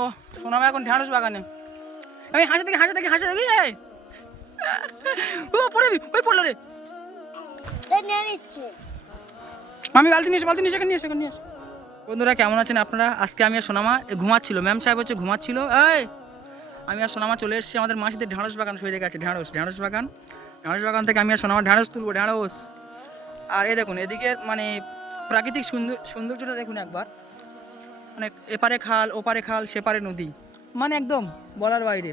ও সোনামা এখন ঢ্যাঁড়স বাগানে। আমি হাসে দেখি হাসে দেখি হাসে দেখি। ও পড়বি ওই পড়ল রে। আমি বালতি নিয়ে এসে বালতি নিয়ে এসে এখানে নিয়ে এসে নিয়ে এসে। বন্ধুরা কেমন আছেন আপনারা? আজকে আমি আর সোনামা এ, ঘুমাচ্ছিল। ম্যাম সাহেব হচ্ছে ঘুমাচ্ছিল। এই আমি আর সোনামা চলে এসেছি আমাদের মাসিদের ঢ্যাঁড়স বাগান সয়ে গেছে ঢ্যাঁড়স ঢ্যাঁড়স বাগান। ঢ্যাঁড়স বাগান থেকে আমি আর সোনামা ঢ্যাঁড়স তুলবো ঢ্যাঁড়স। আর এ দেখুন এদিকে মানে প্রাকৃতিক সুন্দর সৌন্দর্যটা দেখুন একবার। মানে এপারে খাল, ওপারে খাল, সেপারে নদী। মানে একদম বলার বাইরে।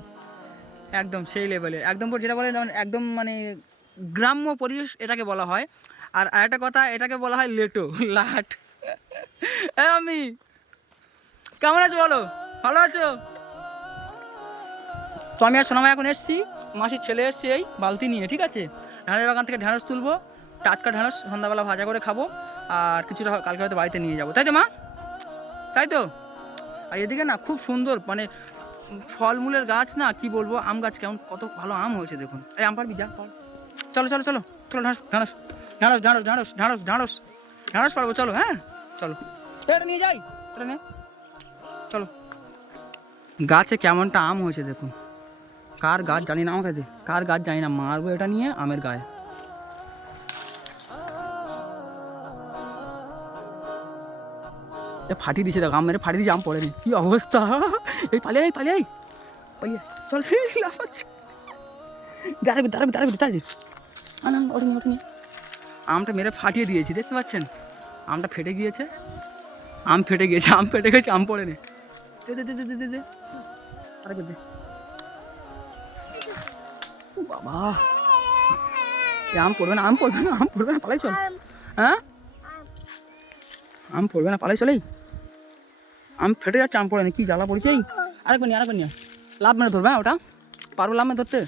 একদম সেই লেভেলে একদম যেটা বলে একদম মানে গ্রাম্য পরিবেশ এটাকে বলা হয়। আর আরেকটা কথা, এটাকে বলা হয় লেটো, লাট। আমি, কেমন আছো বলো? ভালো আছো? তো আমি আর সোনামা এখন এসছি। মাসির ছেলে এসছে এই বালতি নিয়ে, ঠিক আছে? ঢ্যাঁড়স বাগান থেকে ঢ্যাঁড়স তুলবো। টাটকা ঢ্যাঁড়স সন্ধ্যাবেলা ভাজা করে খাব। আর কিছুটা কালকে হয়তো বাড়িতে নিয়ে যাব। তাই তো মা? তাই তো? আর এদিকে না খুব সুন্দর মানে ফলমূলের গাছ না, কি বলব, আম গাছ কেমন, কত ভালো আম হয়েছে দেখুন। এই আম পারবি যা পার চলো চলো চলো চলো, ঢাঁড়স ঢাঁড়স ঢাঁড়স ঢাঁড়স ঢাঁড়স ঢাঁড়স ঢাঁড়স ঢাঁড়স পারব চলো হ্যাঁ? চলো। এটা নিয়ে যাই, এটা নে। চলো। গাছে কেমনটা আম হয়েছে দেখুন। কার গাছ জানি না আমাকে দে, কার গাছ জানি না, মারবো এটা নিয়ে আমের গায়ে। ফাটিয়ে দিছে দেখো, আম মেরে ফাটিয়ে দিয়েছে, আম পড়েনি কি অবস্থা? এই পালিয়ে আই পালিয়ে আই পালিয়ে। চল লাফাচ্ছে। দাঁড়াবি দাঁড়াবি দাঁড়াবি দাঁড়াবি। আমটা মেরে ফাটিয়ে দিয়েছি, দেখতে পাচ্ছেন? আমটা ফেটে গিয়েছে। আম ফেটে গিয়েছে, আম ফেটে গেছে আম পড়ে নে দে দে দে দে দে দে। আরেকবার দে। বাবা। আম পড়বে না, আম পড়বে না, আম পড়বে না, পালাই চল। হ্যাঁ? আম পড়বে না, পালাই চলেই। আম ফেটে যাচ্ছে, আম পড়ে কি জ্বালা পড়েছে এই? আরেকবার নিয়ে আরেকবার নিয়ে। লাভ মেরে ধরবে হ্যাঁ ওটা? পারব লাভ মেরে ধরতে?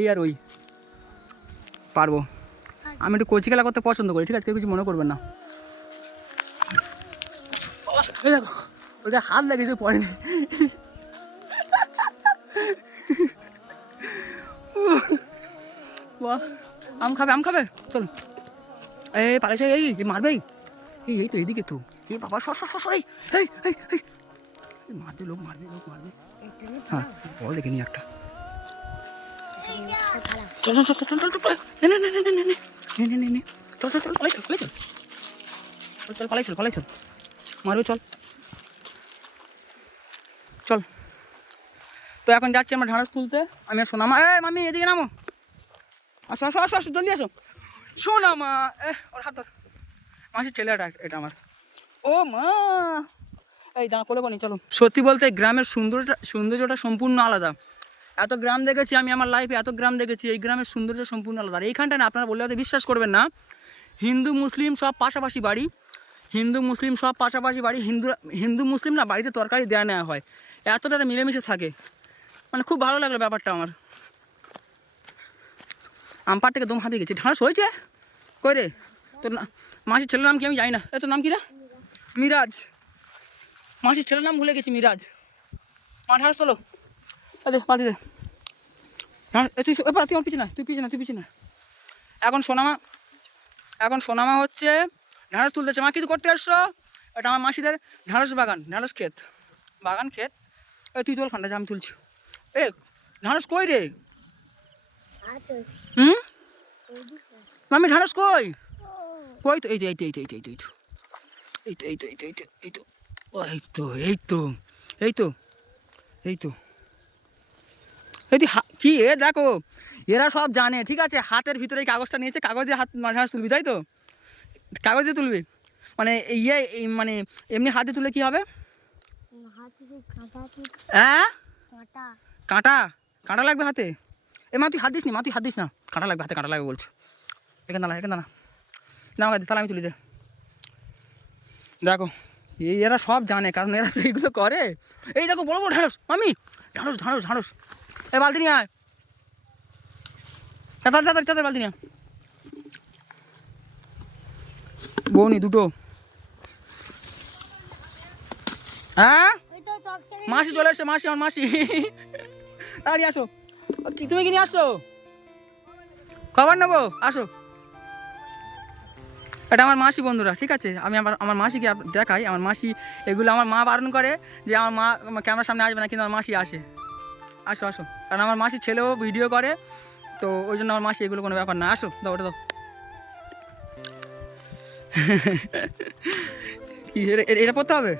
এই আর ওই। পারব। আমি একটু কচি খেলা করতে পছন্দ করি, ঠিক আছে? কেউ কিছু মনে করবেন না। দেখো, ওটা হাত লেগেছে পড়েনি। বাহ, আম খাবে আম খাবে? চল। এই পালাইছে এই মারবে এই এই তো, এইদিকে তো। এই বাবা, সর সর সর এই এই এই মারবে লোক মারবে লোক, মারবে। হ্যাঁ বল দেখে নি একটা। চল চল চল চল চল চল নে নে নে নে নে নে নে নে নে নে। চল চল চল, পালাই চল চল। চল পালাই চল পালাই চল। মারবে, চল। চল। তো এখন যাচ্ছি আমরা ঢাঁড়স তুলতে আমি সোনামা এ মামি, এদিকে নামো। আসো আসো আসো আসো, জলদি আসো। সোনামা এ ওর হাত ধর। মাসির ছেলে এটা এটা আমার। ও মা। এই দাঁড়া করে কোনি চলো। সত্যি বলতে গ্রামের সৌন্দর্যটা সৌন্দর্যটা সম্পূর্ণ আলাদা। এত গ্রাম দেখেছি আমি আমার লাইফে এত গ্রাম দেখেছি, এই গ্রামের সৌন্দর্য সম্পূর্ণ আলাদা। এইখানটা না, আপনারা বললে হয়তো বিশ্বাস করবেন না। হিন্দু, মুসলিম সব পাশাপাশি বাড়ি। হিন্দু, মুসলিম সব পাশাপাশি বাড়ি। হিন্দু হিন্দু, মুসলিম না, বাড়িতে তরকারি দেওয়া নেওয়া হয়। এতটা মিলেমিশে থাকে। মানে খুব ভালো লাগল ব্যাপারটা আমার। আমপার থেকে দম হাঁপিয়ে গেছি। ঢাঁড়স হয়েছে? কই রে? তোর মাসির ছেলের নাম কি আমি জানি না। এ, তোর নাম কি রে? মিরাজ। মাসির ছেলের নাম ভুলে গেছি, মিরাজ। মা ঢাঁড়স তোলো ঢাঁড়স তুই এবার তুই আমার পিছিয়ে না, তুই পিছিয়ে না, তুই পিছিয়ে না। এখন সোনামা এখন সোনামা হচ্ছে ঢাঁড়স তুলতেছে। মা, কিছু করতে আসছো? এটা আমার মাসিদের ঢাঁড়স বাগান, ঢাঁড়স ক্ষেত। বাগান, ক্ষেত। এ, তুই তোল ফান্ডা আমি তুলছি। এ, ঢাঁড়স কই রে? হুম? মামি, ঢাঁড়স কই? কই তো? এই তো এই তো এই তো এই তো এই তো এই তো এই তো এই তো এই তো এই তো। এই তো এই তো এই তো এই তো। হা- কি এ, দেখো, এরা সব জানে, ঠিক আছে? হাতের ভিতরে এই কাগজটা নিয়েছে, কাগজ হাত, মাঝে হাঁস তুলবি, তাই তো? কাগজ তুলবি? মানে ইয়ে এই মানে এমনি হাতে তুলে কি হবে? হাতে হ্যাঁ? কাঁটা। কাঁটা লাগবে হাতে? এ, মা, তুই হাত দিস নি মা, তুই হাত দিস না। কাঁটা লাগবে হাতে, কাঁটা লাগবে বলছো। এখানে দাঁড়া এখানে দাঁড়া। না তাহলে আমি তুলি দে। দেখো এই এরা সব জানে কারণ এরা তো এইগুলো করে। এই দেখো বড় বড় ঢাঁড়স মামি ঢাঁড়স ঢাঁড়স ঢাঁড়স। এ বালতি নিয়ে আয়। তাড়াতাড়ি তাড়াতাড়ি বালতি নিয়ে বৌনি দুটো। হ্যাঁ? মাসি চলে এসছে মাসি আমার মাসি। তাড়াতাড়ি আসো। কি তুমি কি নিয়ে আসছো? খবর নেব আসো। এটা আমার মাসি বন্ধুরা ঠিক আছে? আমি আমার আমার মাসিকে দেখাই আমার মাসি এগুলো আমার মা বারণ করে যে আমার মা ক্যামেরার সামনে আসবে না কিন্তু আমার মাসি আসে। আসো আসো। কারণ আমার মাসির ছেলেও ভিডিও করে তো ওই জন্য আমার মাসি এগুলো কোনো ব্যাপার না। আসো দাও ওটা দাও। কি এটা- পড়তে হবে?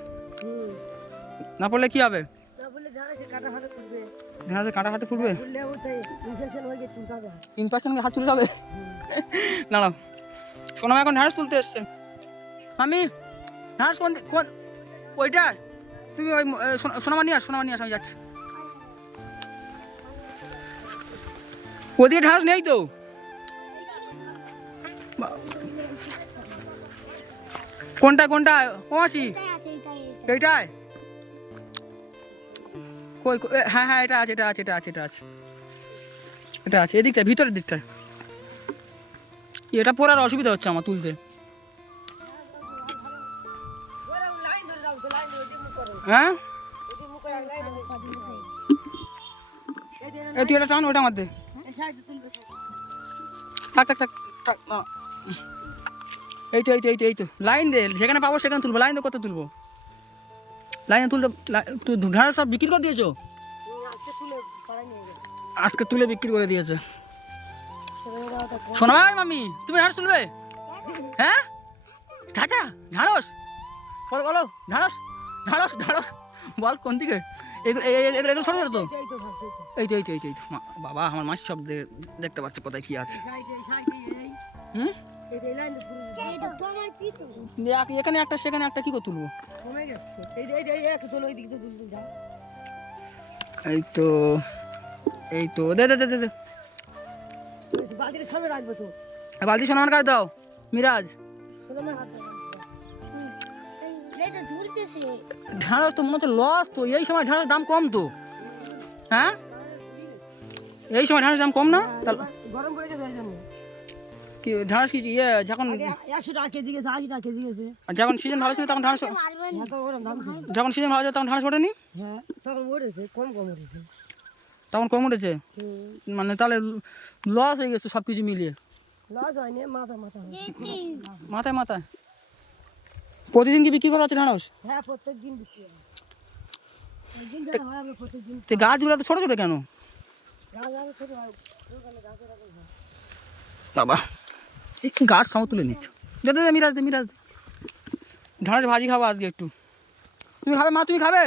না পড়লে কি হবে? কাটা হাতে ফুটবে? ইনফেকশন হাত চলে যাবে দাঁড়াও। সোনামা এখন ঢ্যাঁড়স তুলতে এসছে। আমি ঢ্যাঁড়স কোন কোন, ওইটা? তুমি ওই সোনামা নিয়ে আস, সোনামা নিয়ে আস, আমি যাচ্ছি। ওদিকে ঢ্যাঁড়স নেই তো? কোনটা কোনটা? ও এটাই এইটাই। কই হ্যাঁ হ্যাঁ এটা আছে এটা আছে এটা আছে এটা আছে। এটা আছে, এদিকটা, ভিতরের দিকটা। এটা পড়ার অসুবিধা হচ্ছে আমার তুলতে। হ্যাঁ? এ তুই এটা টান, ওটা আমার থাক থাক থাক থাক এই তো এই তো এই তো এই তো। লাইন দে, যেখানে পাবো সেখানে তুলবো। লাইন কত তুলবো? লাইনে তুলতে তুই ঢাড়া সব বিক্রি করে দিয়েছ? আজকে তুলে বিক্রি করে দিয়েছে। শোনো ভাই মামি, তুমি ঢাড়স তুলবে? হ্যাঁ? চাচা, ঢাড়স। বলো বলো, ঢাড়স ঢাড়স ঢাড়স। বল, কোন দিকে? এগুলো ছোটো তো। এই তো এই তো এই তো, এই বাবা, আমার মাসি সব দেখতে পাচ্ছে কোথায় কি আছে। হুম? এখানে একটা, সেখানে একটা, কি করে তুলবো? এই তো এই তো, দে দে দে দে দে। বালতির সামনে রাখবে তো। বালতি সোনার কাছে দাও মিরাজ। সোনামার ঢাঁড়স তো মনে হচ্ছে লস তো এই সময় ঢাঁড়স দাম কম তো। হ্যাঁ? এই সময় ঢাঁড়স দাম কম না? গরম পড়ে কি ঢাঁড়স কি ইয়ে যখন একশো টাকা কেজি গেছে আশি টাকা কেজি গেছে যখন সিজন ভালো ছিল তখন ঢাঁড়স ছিল। যখন সিজন ভালো ছিল তখন ঢাঁড়স ওঠেনি? হ্যাঁ তখন উঠেছে কম কম উঠেছে তখন কম উঠেছে? মানে তাহলে লস হয়ে গেছে সব কিছু মিলিয়ে। লস হয়নি মাথা মাথা মাথায় মাথায়? প্রতিদিন কি বিক্রি করা হচ্ছে ঢাঁড়স হ্যাঁ বিক্রি হয়। হয় গাছগুলো তো ছোটো ছোটো কেন? হয়। হয়। বাবা এই গাছ সব তুলে নিচ্ছ। দে, মিরাজ দে মিরাজ দে। ঢাঁড়স ভাজি খাব আজকে একটু। তুমি খাবে মা তুমি খাবে?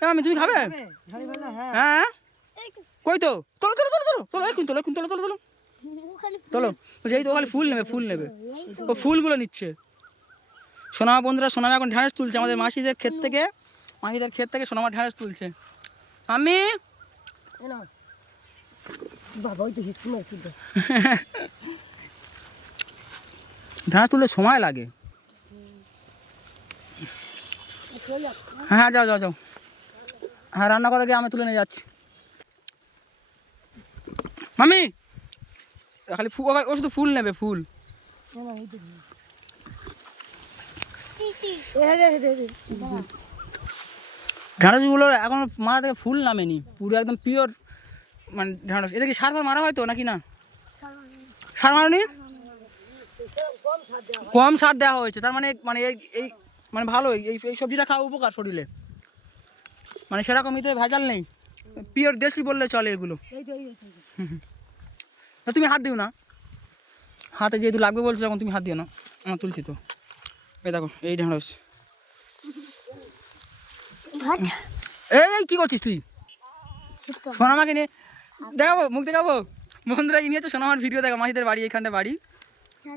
এ মামি তুমি খাবে? হ্যাঁ। হ্যাঁ? কই তো? তোলো তোলো তোলো তোলো তোলো এখন তোলো এখন তোলো তোলো। তোলো তোলো এই তো খালি ফুল নেবে ফুল নেবে। ও ফুলগুলো নিচ্ছে। সোনামা বন্ধুরা সোনামা এখন ঢ্যাঁড়স তুলছে আমাদের মাসিদের ক্ষেত থেকে। মাসিদের ক্ষেত থেকে সোনামা ঢ্যাঁড়স তুলছে। আমি বাবা ওই তো ঢ্যাঁড়স তুলতে সময় লাগে। হ্যাঁ যাও যাও যাও। হ্যাঁ রান্না করে গিয়ে আমি তুলে নিয়ে যাচ্ছি। মামি খালি ফুল ও শুধু ফুল নেবে ফুল। ঢ্যাঁড়সগুলোর এখন মাথা থেকে ফুল নামেনি পুরো একদম পিওর মানে ঢ্যাঁড়স এদের কি সার ফার মারা হয় তো নাকি না? সার মারানি? কম সার দেওয়া হয়েছে তার মানে মানে এই এই মানে ভালোই এই এই সবজিটা খাওয়া উপকার শরীরে। মানে সেরকম ইতে ভেজাল নেই পিওর দেশি বললে চলে এগুলো। এই তো, তা তুমি হাত দিও না। হাতে যেহেতু লাগবে বলছো যখন তুমি হাত দিও না। আমার তুলছি তো। এই দেখো, এই ঢেঁড়স। এই, কি করছিস তুই? সোনামাকে নিয়ে দেখাবো, মুখ দেখাবো? বন্ধুরা, এই নিয়ে তো সোনামার ভিডিও দেখো, মাসিদের বাড়ি, এইখানটা বাড়ি।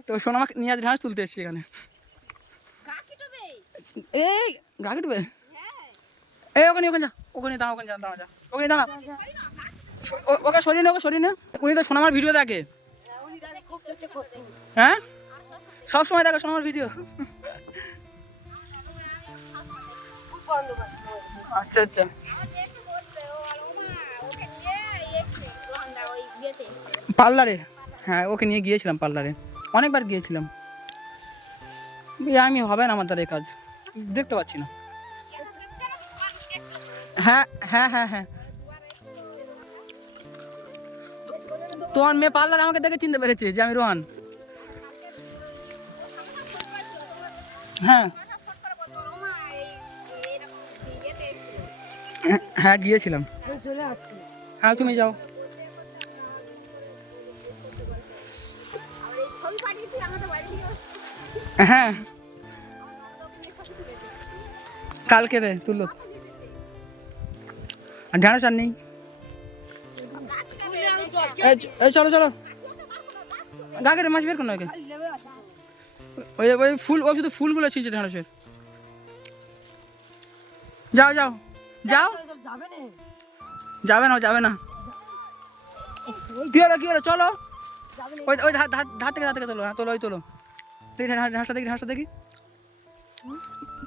তো সোনামাকে নিয়ে আজ ঢাঁস তুলতে এসছি এখানে। এই, গা কিটবে এই, ওখানে ওখানে যা, ওখানে দাঁড়া, ওখানে যা, দাঁড়া, যা, ওখানে দাঁড়া। ওকে সরিয়ে নে, ওকে সরিয়ে নে। উনি তো সোনামার ভিডিও দেখে। হ্যাঁ? সব সময় দেখো সোনামার ভিডিও আচ্ছা আচ্ছা। পার্লারে? হ্যাঁ ওকে নিয়ে গিয়েছিলাম পার্লারে। অনেকবার গিয়েছিলাম। আমি হবে না আমার দ্বারা কাজ। দেখতে পাচ্ছি না। হ্যাঁ হ্যাঁ হ্যাঁ হ্যাঁ। তোমার মেয়ে পার্লারে আমাকে দেখে চিনতে পেরেছে যে আমি রোহান। হ্যাঁ। হ্যাঁ গিয়েছিলাম। চলে আসছি হ্যাঁ তুমি যাও। হ্যাঁ। কালকে রে তুলো ঢেঁড়স আর নেই। এই চলো চলো। গাগের মাছ বের করো ওকে। ওই ওই ফুল, ও শুধু ফুলগুলো ছিঁচে ঢেঁড়সের। যাও যাও। যাও। যাবে না যাবে না। কি হলো কি হলো? চলো। ওই ওই ধার থেকে ধার থেকে তোলো হ্যাঁ তোলো, ওই তোলো। দেখি ঢাঁসটা দেখি ঢাঁসটা দেখি।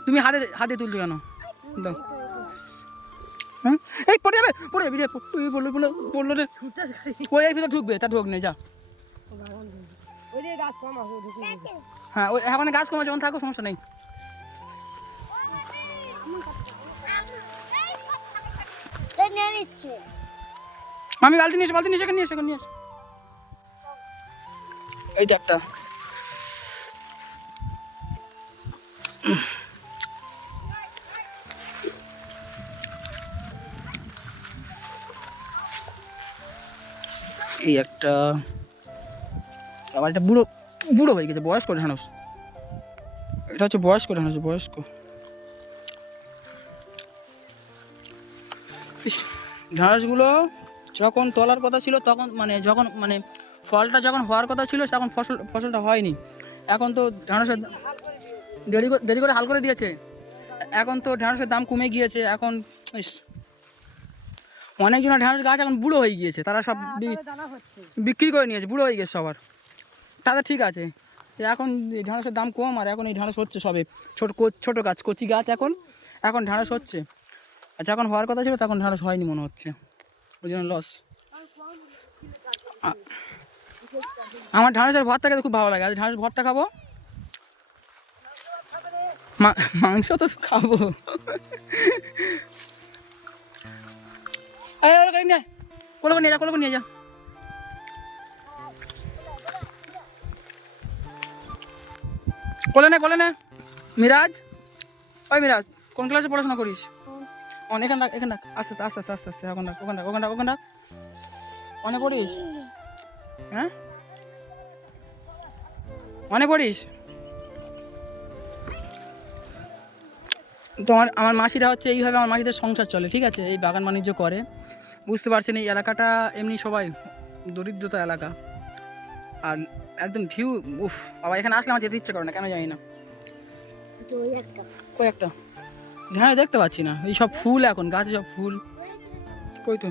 তুমি হাতে হাতে তুলছো কেন? দাও। হ্যাঁ? এই, পড়ে যাবে, পড়ে যাবি রে পড়ল পড়ল পড়ল রে ওই এক ভিতরে ঢুকবে, তা ঢুক নেই যা। হ্যাঁ ওই এখন গাছ কমে যখন থাকো সমস্যা নেই। মামি, বালতি নিয়ে এসো, বালতি নিয়ে এসো নিয়ে এসো নিয়ে এসো। এই তো একটা। এই একটা আবার একটা বুড়ো বুড়ো হয়ে গেছে, বয়স্ক ঢানস। এটা হচ্ছে বয়স্ক ঢানস, বয়স্ক। ঢেঁড়সগুলো যখন তোলার কথা ছিল, তখন মানে যখন মানে ফলটা যখন হওয়ার কথা ছিল, তখন ফসল, ফসলটা হয়নি। এখন তো ঢেঁড়সের দেরি করে দেরি করে হাল করে দিয়েছে। এখন তো ঢেঁড়সের দাম কমে গিয়েছে, এখন অনেকজনের ঢেঁড়স গাছ এখন বুড়ো হয়ে গিয়েছে তারা সব হচ্ছে। বিক্রি করে নিয়েছে বুড়ো হয়ে গেছে সবার। তাদের ঠিক আছে এখন এই ঢেঁড়সের দাম কম আর এখন এই ঢেঁড়স হচ্ছে সবে। ছোট ছোট গাছ কচি গাছ এখন এখন ঢেঁড়স হচ্ছে। আর যখন হওয়ার কথা ছিল তখন ঢেঁড়স হয়নি মনে হচ্ছে। ওই জন্য লস আমার ঢেঁড়সের ভর্তা খেতে খুব ভালো লাগে। আজ ঢেঁড়স ভর্তা খাব? মা- মাংস তো খাব। নিয়ে যা নিয়ে যা মিরাজ ওই মিরাজ কোন ক্লাসে পড়াশোনা করিস অন এখান রাখ এখান রাখ আস্তে আস্তে আস্তে আস্তে আস্তে ওখান রাখ ওখান রাখ ওখান রাখ ওখান পড়িস হ্যাঁ অনে পড়িস তোমার, আমার মাসিরা হচ্ছে এইভাবে আমার মাসিদের সংসার চলে, ঠিক আছে? এই বাগান বাণিজ্য করে। বুঝতে পারছেন, এই এলাকাটা এমনি সবাই দরিদ্রতা এলাকা। আর একদম ভিউ উফ, বাবা, এখানে আসলে আমার যেতে ইচ্ছে করে না, কেন জানি না। একটা হ্যাঁ দেখতে পাচ্ছি না। এই সব ফুল এখন, গাছে সব ফুল। কই তো?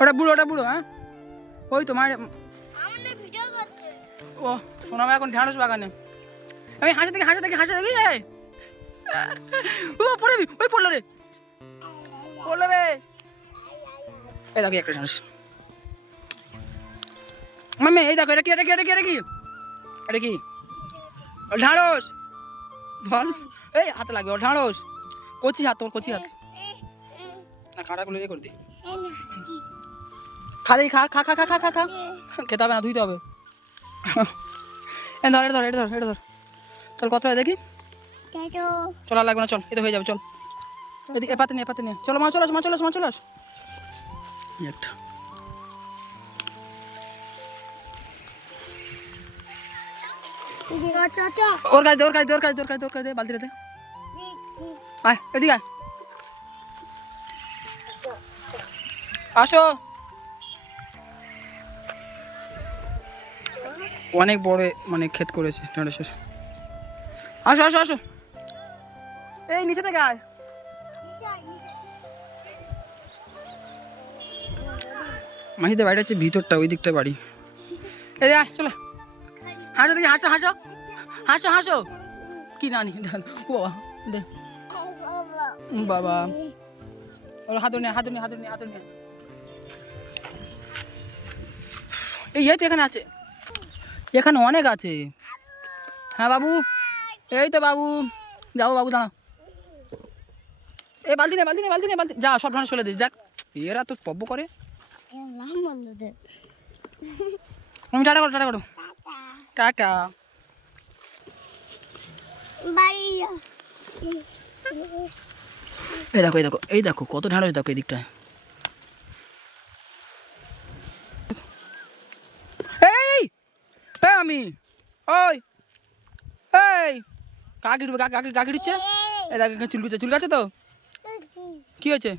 ওটা বুড়ো ওটা বুড়ো হ্যাঁ? ওই তো মায়ের ও, সোনামা এখন ঢেঁড়স বাগানে। আমি হাসে দেখি হাসে দেখি হাসে দেখি। ও পড়বি ওই পড়ল রে পড়ল রে এই দেখো, একটা ঢেঁড়স মাম্মি, এই দেখো, এটা কি এটা কি এটা কি এটা কি? এটা কি? ঢেঁড়স। বল। এই, হাতে লাগবে ও ঢেঁড়স। কচি হাত, তোর কচি হাত। না কাঁটাগুলো ইয়ে করে দি। খা, দেখি, খা খা খা খা খা খা খা। খেতে হবে না, ধুইতে হবে। এ, ধর, এটা ধর এটা ধর এটা ধর। চল কত হয়, দেখি? চল আর লাগবে না চল। এটা হয়ে যাবে চল। এদিকে পাতে নিয়ে পাতে নিয়ে। চলো মা চলে আস মা চলে আস মা চলে একটা ওর কাছে দে ওর কাছে দে ওর কাছে ওর কাছে ওর কাছে বালতিটা দে। আয় এদিকে আয়। আসো। অনেক বড় মানে ক্ষেত করেছে ঢেঁড়সের আসো আসো আসো। এই নিচে থেকে আয়। মাহিদের বাড়িটা হচ্ছে ভিতরটা ওই দিকটা বাড়ি। এই আয় চলো। হাসো দেখি হাসো হাসো। হাসো হাসো। কি নানি ও বাবা দে। বাবা। ওর হাতুর নিয়ে হাতুর নিয়ে হাতুর নিয়ে হাতুর নিয়ে এই এই তো এখানে আছে। এখানে অনেক আছে। হ্যাঁ বাবু। এই তো বাবু। যাও বাবু দাঁড়া এই বালতি নে বালতি নে বালতি নে বালতি যা, সব ধান চলে দিস, দেখ। এরা তো পব্য করে। আমি টাটা করো টাটা করো। টাটা। এই দেখো এই দেখো এই দেখো, কত ঢাড়স দেখো এই দিকটায় এই আমি, ওই, এই। কাকি ঢুকবে, কাকি কাকি ঢুকছে? এই দেখো, এখানে চুলকুচ্ছে চুলকাচ্ছে তো? কি হয়েছে?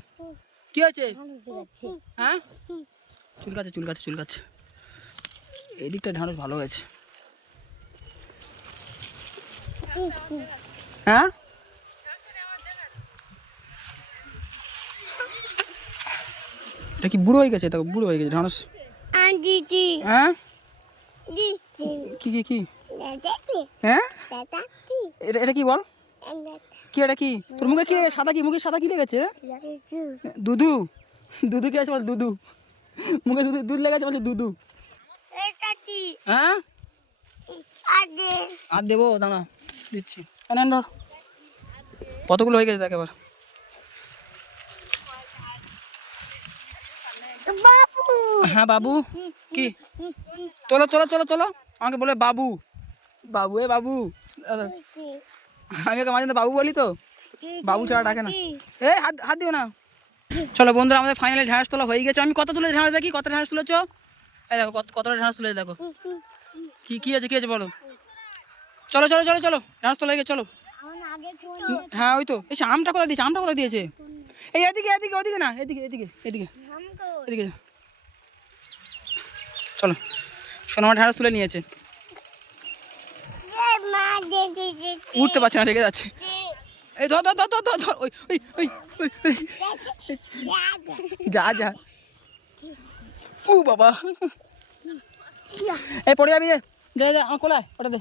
কি হয়েছে? হ্যাঁ? চুলকাচ্ছে চুলকাচ্ছে চুলকাচ্ছে। এই দিকটা ঢাড়স ভালো হয়েছে। হ্যাঁ? এটা কি বুড়ো হয়ে গেছে? দেখো বুড়ো হয়ে গেছে ঢাড়স দিদি। হ্যাঁ? কি কি কি? হ্যাঁ? এটা এটা কি বল? কি এটা কি? তোর মুখে কি? সাদা কি? মুখে সাদা কি লেগেছে? দুধু। দুধু কি আছে বল? দুধু। মুখে দুধ দুধ লেগেছে বলছে দুধু। হ্যাঁ? আর দেবো, দাঁড়া, দিচ্ছি। নেন ধর। কতগুলো হয়ে গেছে দেখ এবার। হ্যাঁ বাবু। কি? চলো চলো চলো চলো। আমাকে বলে বাবু। বাবু, এ বাবু। আমি ওকে মাঝে মধ্যে বাবু বলি তো। বাবু ছাড়া ডাকে না। এ হাত হাত দিও না। চলো বন্ধুরা আমাদের ফাইনালি ঢ্যাঁড়স তোলা হয়ে গেছে। আমি কত তুলে ঢ্যাঁড়স দেখি? কত ঢ্যাঁড়স তুলেছ? এই দেখো কত কতটা ঢ্যাঁড়স তুলেছে দেখো। কি কি আছে কি আছে বলো। চলো চলো চলো চলো ঢ্যাঁড়স তোলা হয়ে গেছে চলো। হ্যাঁ ওই তো। এসে আমটা কোথায় দিয়েছে? আমটা কোথায় দিয়েছে? এই এদিকে এদিকে ওদিকে না এদিকে এদিকে এদিকে। এদিকে। চলো। সোনামা ঢ্যাঁড়স তুলে নিয়েছে। উঠতে পারছে না রেগে যাচ্ছে। এই ধর ধর ধর ধর ওই ওই ওই। যা যা। উ বাবা। এই পড়ে যাবি যা যা আমার কোলায় ওটা দে।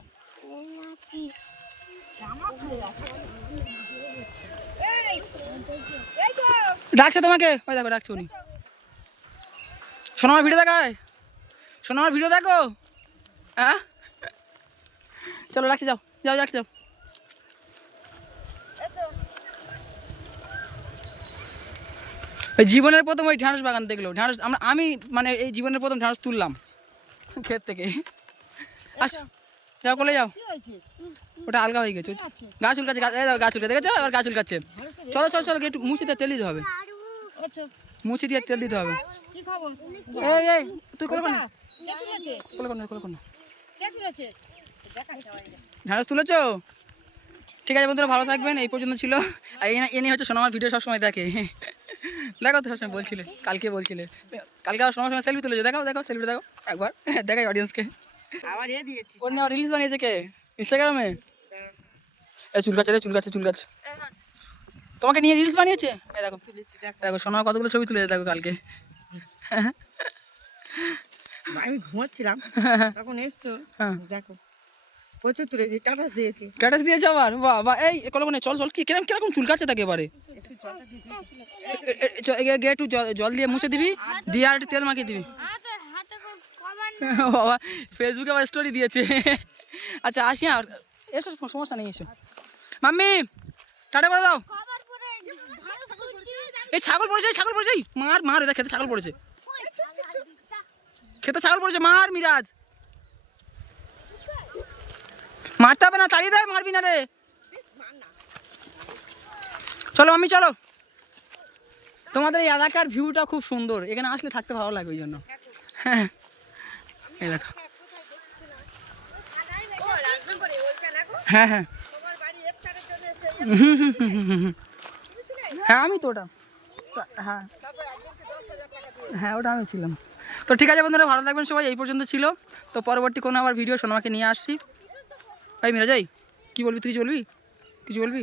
ডাকছে তোমাকে। ওই দেখো ডাকছে উনি। সোনামার ভিডিও দেখায়? সোনামার ভিডিও দেখো? হ্যাঁ চলো রাখছি যাও যাও রাখছি যাও। জীবনের প্রথম ওই ঢ্যাঁড়স বাগান দেখল। ঢ্যাঁড়স আমরা আমি মানে এই জীবনের প্রথম ঢ্যাঁড়স তুললাম ক্ষেত থেকে। আস যাও কোলে যাও। ওটা আলগা হয়ে গেছে। গা চুলকাচ্ছে গা এই দেখো, গা চুলকে দেখেছ? আর গা চুলকাচ্ছে। চলো চলো চলো একটু মুছে দিয়ে তেল দিতে হবে। মুছে দিয়ে তেল দিতে হবে। কোলে কোলে কোলে ঢ্যাঁড়স তুলেছো? ঠিক আছে বন্ধুরা ভালো থাকবেন এই পর্যন্ত ছিল। আর এ- এ নিয়ে হচ্ছে সোনামার ভিডিও সবসময় দেখে। দেখো তো সবসময় বলছিলে কালকে বলছিলে। কালকে আবার সোনামার সময় সেলফি তুলেছো। দেখাও দেখো সেলফি দেখো একবার। দেখাই অডিয়েন্সকে আবার এ দিয়েছি। ওর নেওয়া রিলিজ বানিয়েছে কে? ইনস্টাগ্রামে এ চুল কাছে রে চুল কাছে চুল কাছে তোমাকে নিয়ে রিলস বানিয়েছে? দেখো দেখো সোনার কতগুলো ছবি তুলেছে দেখো কালকে। আমি ঘুমাচ্ছিলাম তখন এসছো। হ্যাঁ। দেখো। তেল মাখিয়ে দিবি। ফেসবুকে আবার স্টোরি দিয়েছে। আচ্ছা আসি আর, এসো, সমস্যা নেই, এসো। মাম্মি, টাটা করে দাও। এই ছাগল পড়েছে ছাগল পড়েছে মার মার খেতে ছাগল পড়েছে। খেতে ছাগল পড়েছে, মার, মিরাজ। মারতে হবে না, তাড়িয়ে দেয় মারবি না রে। চলো আমি চলো। তোমাদের এই এলাকার ভিউটা খুব সুন্দর। এখানে আসলে থাকতে ভালো লাগে ওই জন্য। হ্যাঁ দেখো। হ্যাঁ হ্যাঁ। হ্যাঁ আমি তো ওটা। হ্যাঁ। হ্যাঁ ওটা আমি ছিলাম। তো ঠিক আছে বন্ধুরা, ভালো থাকবেন সবাই, এই পর্যন্ত ছিল। তো পরবর্তী কোনো আবার ভিডিও সোনামাকে নিয়ে আসছি। ভাই মিরাজ কি কী বলবি তুই কিছু বলবি? কিছু বলবি?